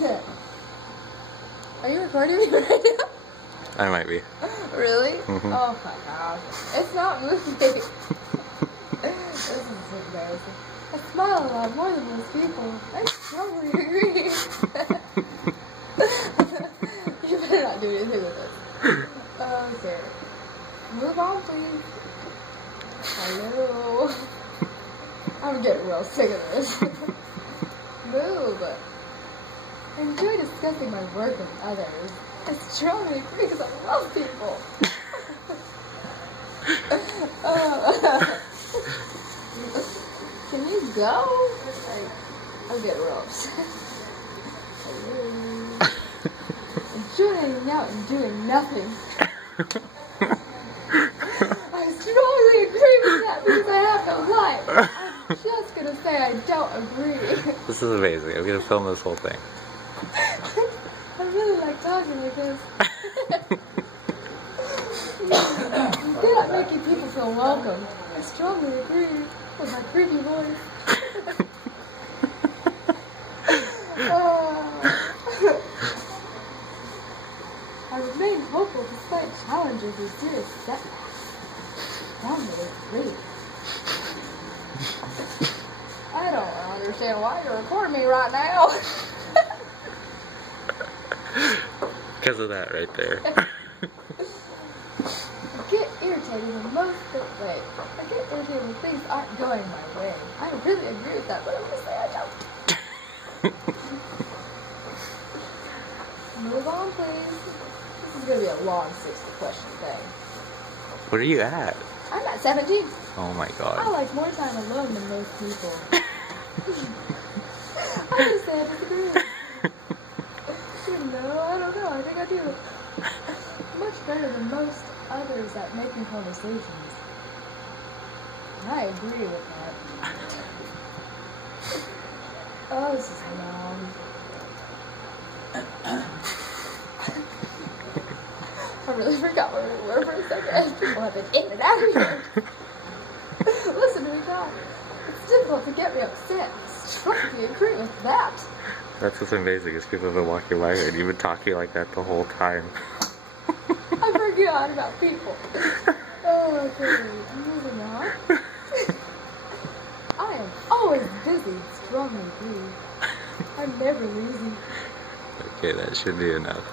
Are you recording me right now? I might be. Really? Mm-hmm. Oh my gosh. It's not moving. This is embarrassing. I smile a lot more than most people. I strongly agree. You better not do anything with this. Okay. Move on, please. Hello. I'm getting real sick of this. Move. I enjoy discussing my work with others. I strongly agree because I love people. Can you go? I'm getting real upset. Enjoy hanging out and doing nothing. I strongly agree with that because I have no life. I'm just gonna say I don't agree. This is amazing. I'm gonna film this whole thing. I really like talking like this. I'm good at making people feel welcome. I strongly agree with my creepy voice. I remain hopeful despite challenges and serious setbacks. Strongly agree. I don't understand why you're recording me right now. Because of that right there. I get irritated when things aren't going my way. I really agree with that, but I'm gonna say I don't. Move on, please. This is gonna be a long 60-question thing. Where are you at? I'm at 17. Oh my I god. like more time alone than most people. I'm gonna say I disagree. No, I don't know. I think I do. Much better than most others at making conversations. I agree with that. Oh, this is long. I really forgot where we were for a second. People have been in and out of here. Listen to me talk. It's difficult to get me upset. I strongly agree with that. That's what's amazing is people have been walking by and you've been talking like that the whole time. I forgot about people. Oh, okay. Moving on. I am always busy, strongly agree. I'm never lazy. Okay, that should be enough.